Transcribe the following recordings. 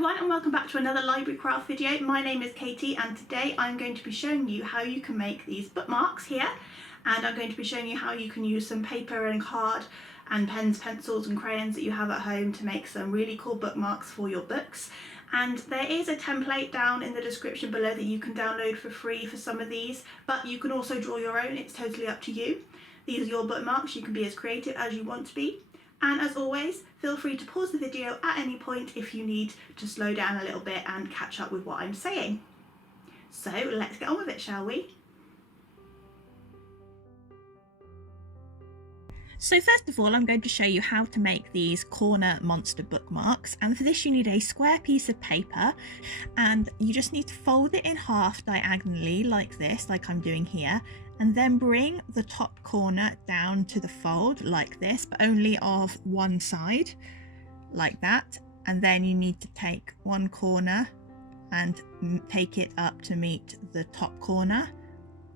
everyone and welcome back to another library craft video. My name is Katie and today I'm going to be showing you how you can make these bookmarks here, and I'm going to be showing you how you can use some paper and card and pens, pencils and crayons that you have at home to make some really cool bookmarks for your books. And there is a template down in the description below that you can download for free for some of these, but you can also draw your own. It's totally up to you. These are your bookmarks. You can be as creative as you want to be. And as always, feel free to pause the video at any point if you need to slow down a little bit and catch up with what I'm saying. So let's get on with it, shall we? So first of all, I'm going to show you how to make these corner monster bookmarks, and for this you need a square piece of paper and you just need to fold it in half diagonally like this, like I'm doing here, and then bring the top corner down to the fold like this, but only of one side like that. And then you need to take one corner and take it up to meet the top corner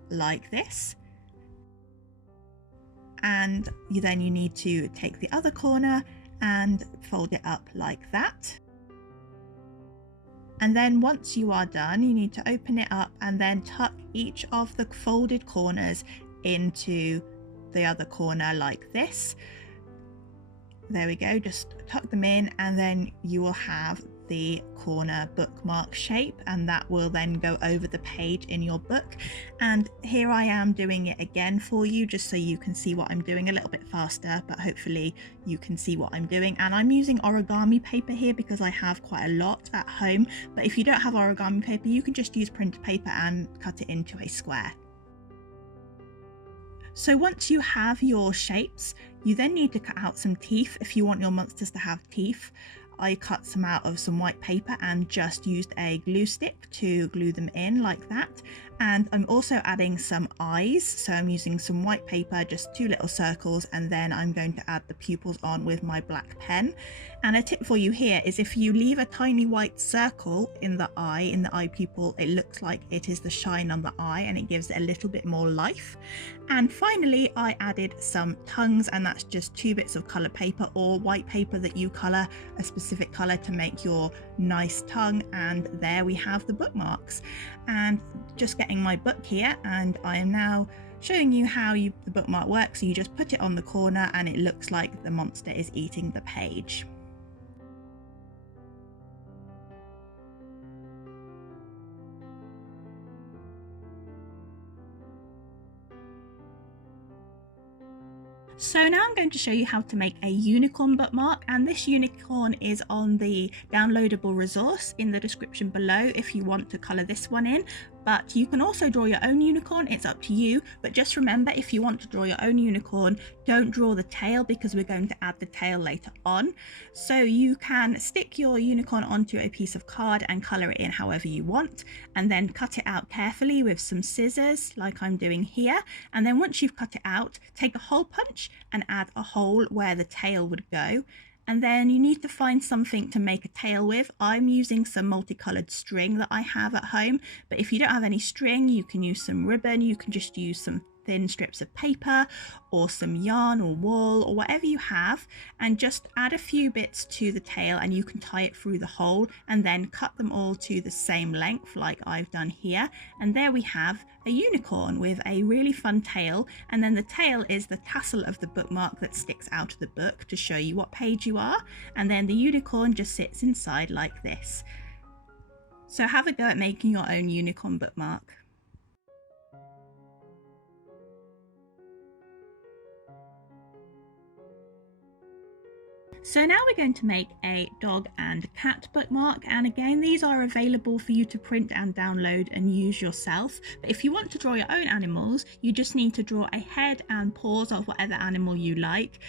like this. And then you need to take the other corner and fold it up like that. And then once you are done, you need to open it up and then tuck each of the folded corners into the other corner like this. There we go, just tuck them in and then you will have the corner bookmark shape, and that will then go over the page in your book. And here I am doing it again for you just so you can see what I'm doing a little bit faster, but hopefully you can see what I'm doing. And I'm using origami paper here because I have quite a lot at home, but if you don't have origami paper you can just use printer paper and cut it into a square. So once you have your shapes, you then need to cut out some teeth if you want your monsters to have teeth. I cut some out of some white paper and just used a glue stick to glue them in like that. And I'm also adding some eyes, so I'm using some white paper, just 2 little circles, and then I'm going to add the pupils on with my black pen. And a tip for you here is if you leave a tiny white circle in the eye pupil, it looks like it is the shine on the eye and it gives it a little bit more life. And finally I added some tongues, and that's just 2 bits of colour paper or white paper that you colour a specific colour to make your nice tongue. And there we have the bookmarks. And just getting my book here, and I am now showing you how the bookmark works. So you just put it on the corner and it looks like the monster is eating the page. So now I'm going to show you how to make a unicorn bookmark, and this unicorn is on the downloadable resource in the description below if you want to colour this one in. But you can also draw your own unicorn, it's up to you. But just remember, if you want to draw your own unicorn, don't draw the tail because we're going to add the tail later on. So you can stick your unicorn onto a piece of card and colour it in however you want, and then cut it out carefully with some scissors like I'm doing here. And then once you've cut it out, take a hole punch and add a hole where the tail would go. And then you need to find something to make a tail with. I'm using some multicolored string that I have at home, but if you don't have any string, you can use some ribbon, you can just use some thin strips of paper or some yarn or wool or whatever you have, and just add a few bits to the tail and you can tie it through the hole and then cut them all to the same length like I've done here. And there we have a unicorn with a really fun tail, and then the tail is the tassel of the bookmark that sticks out of the book to show you what page you are, and then the unicorn just sits inside like this. So have a go at making your own unicorn bookmark. So now we're going to make a dog and cat bookmark, and again these are available for you to print and download and use yourself. But if you want to draw your own animals, you just need to draw a head and paws of whatever animal you like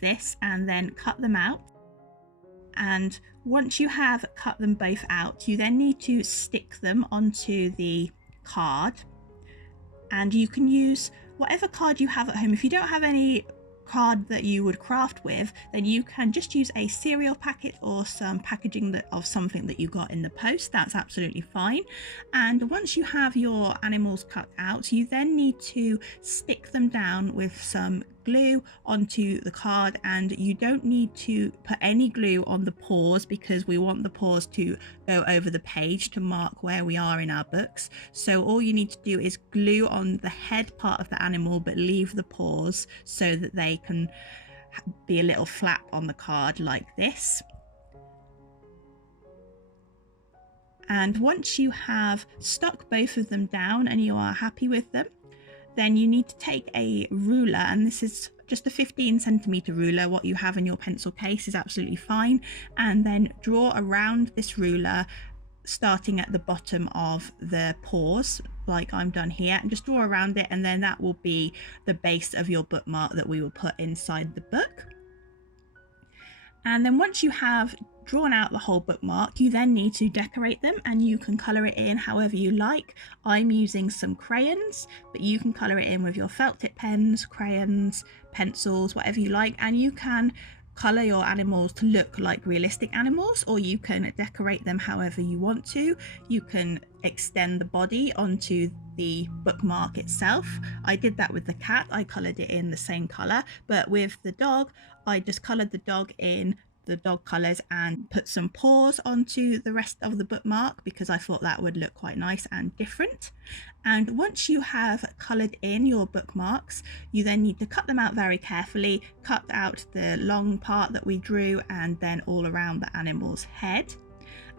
this, and then cut them out. And once you have cut them both out, you then need to stick them onto the card, and you can use whatever card you have at home. If you don't have any card that you would craft with, then you can just use a cereal packet or some packaging of something that you got in the post. That's absolutely fine. And once you have your animals cut out, you then need to stick them down with some glue onto the card, and you don't need to put any glue on the paws because we want the paws to go over the page to mark where we are in our books. So all you need to do is glue on the head part of the animal but leave the paws so that they can be a little flap on the card like this. And once you have stuck both of them down and you are happy with them, then you need to take a ruler, and this is just a 15cm ruler. What you have in your pencil case is absolutely fine, and then draw around this ruler starting at the bottom of the paws like I'm done here, and just draw around it, and then that will be the base of your bookmark that we will put inside the book. And then once you have drawn out the whole bookmark, you then need to decorate them, and you can colour it in however you like. I'm using some crayons, but you can colour it in with your felt tip pens, crayons, pencils, whatever you like, and you can colour your animals to look like realistic animals, or you can decorate them however you want to. You can extend the body onto the bookmark itself. I did that with the cat, I coloured it in the same colour, but with the dog I just coloured the dog in the dog colours and put some paws onto the rest of the bookmark because I thought that would look quite nice and different. And once you have coloured in your bookmarks, you then need to cut them out very carefully, cut out the long part that we drew and then all around the animal's head.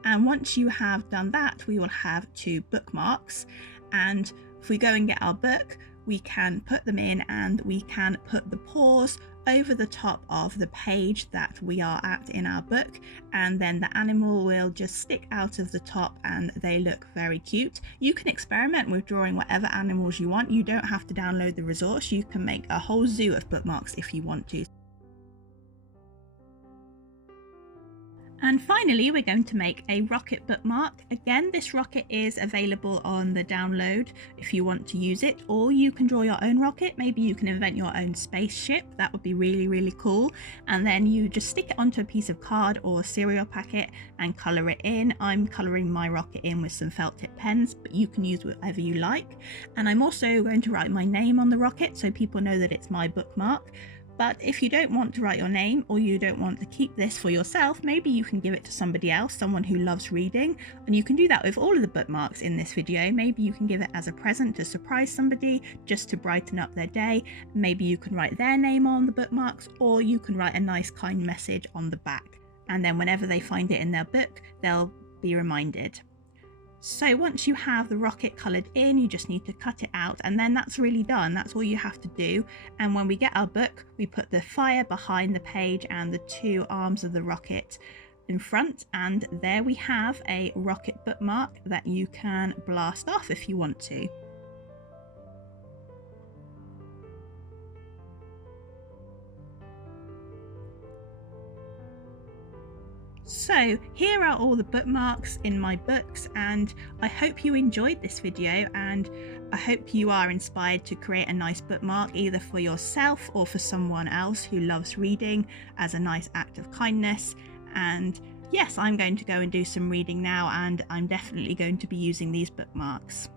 And once you have done that, we will have 2 bookmarks, and if we go and get our book, we can put them in and we can put the paws over the top of the page that we are at in our book, and then the animal will just stick out of the top and they look very cute. You can experiment with drawing whatever animals you want. You don't have to download the resource. You can make a whole zoo of bookmarks if you want to. And finally, we're going to make a rocket bookmark. Again, this rocket is available on the download if you want to use it, or you can draw your own rocket. Maybe you can invent your own spaceship. That would be really, really cool. And then you just stick it onto a piece of card or a cereal packet and colour it in. I'm colouring my rocket in with some felt tip pens, but you can use whatever you like. And I'm also going to write my name on the rocket so people know that it's my bookmark. But if you don't want to write your name, or you don't want to keep this for yourself, maybe you can give it to somebody else, someone who loves reading, and you can do that with all of the bookmarks in this video. Maybe you can give it as a present to surprise somebody, just to brighten up their day. Maybe you can write their name on the bookmarks, or you can write a nice kind message on the back, and then whenever they find it in their book, they'll be reminded. So once you have the rocket coloured in, you just need to cut it out, and then that's really done. That's all you have to do. And when we get our book, we put the fire behind the page and the 2 arms of the rocket in front, and there we have a rocket bookmark that you can blast off if you want to. So here are all the bookmarks in my books, and I hope you enjoyed this video, and I hope you are inspired to create a nice bookmark either for yourself or for someone else who loves reading as a nice act of kindness. And yes, I'm going to go and do some reading now, and I'm definitely going to be using these bookmarks.